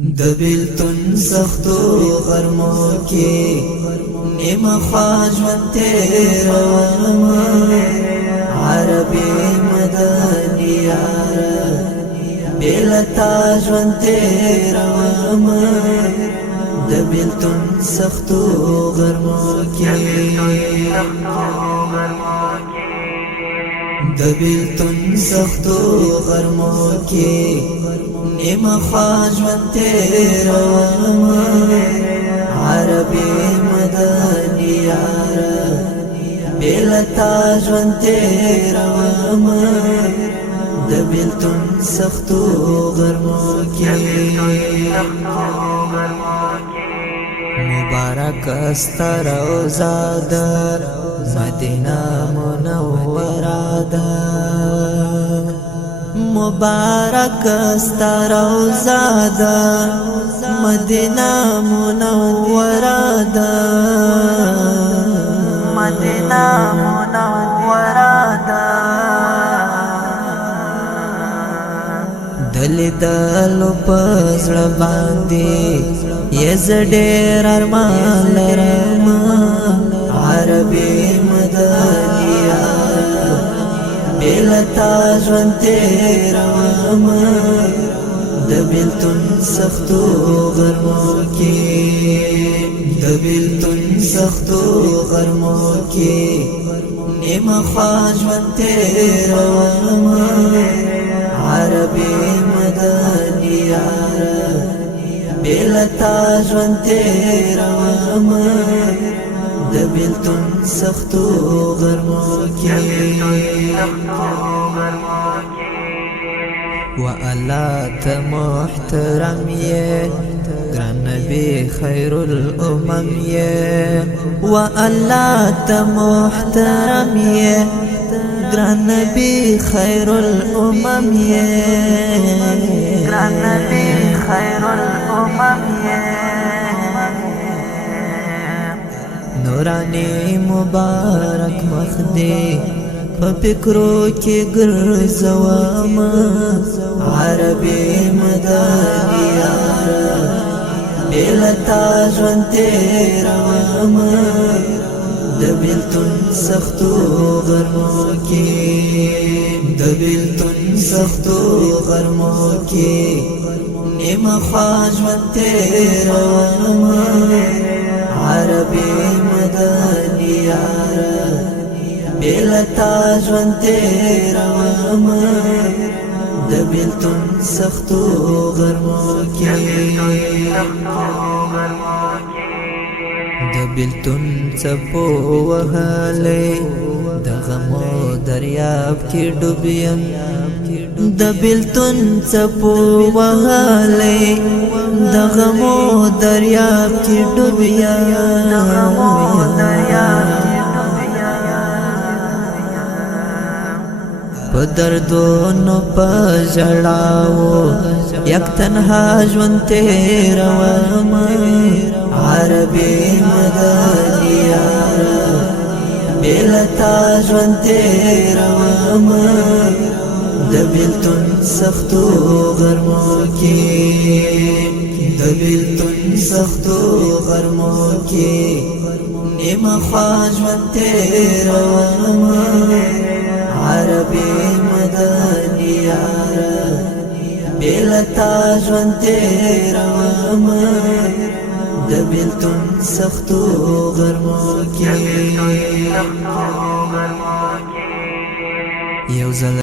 د بیلتون سختو غرمو کې نیمه خوا ژوند تېرومه عربي مدني یاره بې له تا ژوند تېرومه د بیلتون سختو غرمو کې د بیلتون سختو غرمو کې نیمه خوا ژوند تېرومه عربي مدني یاره بې له تا ژوند تېرومه د بیلتون سختو غرمو کې مبارک ستا روضه ده مدینه منوره ده مبارک ستا روضه ده مدینه منوره ده مدینه منوره ده دلیدلو په زړه باندې یې زه ډېر ارمان لرم عربي مدني یاره بې له تا ژوند تېرومه د بیلتون سختو غرمو کې د بیلتون سختو غرمو کې نیمه خوا ژوند تېرومه عربي مدني یاره بې له تا ژوند تېرومه د بیلتون سختو غرمو کې و الله ته محترم یې ګران نبی خیر الامم یې و الله ته محترم یې ګران نبی خیر الامم یې ګران نبی خیر الامم یې نورانی مبارک مخ دې په فکرو کې ګرځومه عربي مدني یاره بې له تا ژوند تېرومه د بیلتون سختو غرمو کې د بیلتون سختو غرمو کې نیمه خوا ژوند تېرومه عربي مدني یاره بې له تا ژوند تېرومه د بیلتون سختو غرمو کې د بیلتون څپو وهلې د غمو دریاب کې ډوب یم د بیلتون څپو وهلې د غمو دریاب کې ډوب یم په دردونو په ژړاو یک تنها ژوند تېرومه عربي مدني یاره بې له تا ژوند تېرومه د بیلتون سختو غرمو کې د بیلتون سختو غرمو کې نیمه خوا ژوند تېرومه عربي مدني یاره بې له تا ژوند تېرومه د بیلتون سختو غرمو کې یو ځل